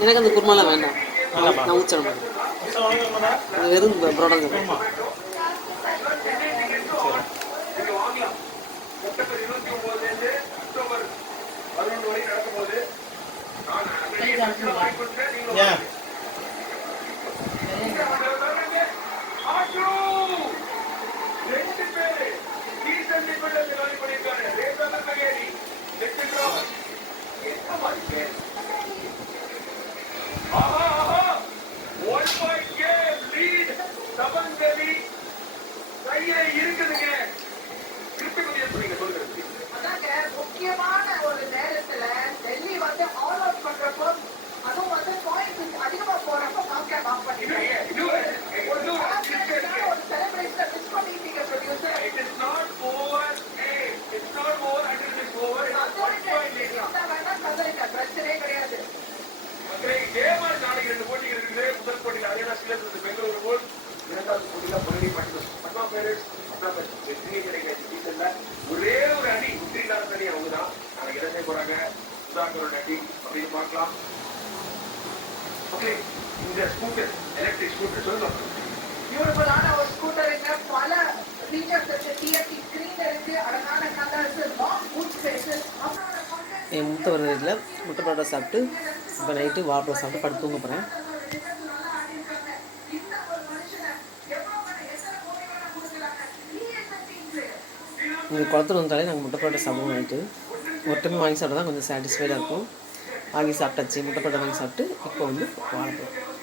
எனக்கு அந்த குருமாலாம் வேண்டாம், நான் ஊச்சணும் வெறும் புரோட்டா தான். முக்கியமான ஒரு நேரத்துல டெல்லி வந்து ஆல் அவுட் பண்றப்போ, அதுவும் வந்து பாயிண்ட் அதிகமா போறப்போ காம்கேம் ஆஃப் பண்ணிட்டீங்க. ஒரு செலிப்ரேஷன் மிஸ் பண்ணிட்டீங்க producer. It is not over. It's not over until it is over. பிரச்சனையே கிடையாது. இதே மாதிரி நாளைக்கு 2 போட்டிகள் இருக்குது. முதல் போட்டியில் அரியானா ஸ்டேட் பெங்களூரு போல், இரண்டாவது போட்டியில் பழனி பட்னா பேரஸ் வெற்றியே கிடைக்காது. சீசன்ல ஒரே ஒரு அணி உத்திரில்லாத அணி அவங்க தான். நாளைக்கு என்ன செய்ய போறாங்க, சுதாகரோட அணி அப்படின்னு பார்க்கலாம். ஓகே, இந்த ஸ்கூட்டர் எலக்ட்ரிக் ஸ்கூட்டர் சொல்லுங்க. பியூட்டிஃபுல்லான ஒரு ஸ்கூட்டர் இருக்கு. பல ஃபீச்சர்ஸ் இருக்கு. டிஎஃப்டி ஸ்கிரீன் இருக்கு. அழகான கலர்ஸ், லாங் பூட் ஸ்பேசஸ். என் முட்டை வரதில்லை. முட்டை பரோட்டா சாப்பிட்டு இப்போ நைட்டு வாழைப்பழம் சாப்பிட்டு படுத்து தூங்க போகிறேன். நீங்கள் குளத்துல வந்தாலே நாங்கள் முட்டை பரோட்டா சாப்பிடுவோம் நைட்டு. ஒரு டைம் வாங்கி சாப்பிட்டா தான் கொஞ்சம் சாட்டிஸ்ஃபைடாக இருக்கும். வாங்கி சாப்பிட்டாச்சு, முட்டை பரோட்டா வாங்கி சாப்பிட்டு இப்போ வந்து வாழைப்பழம்.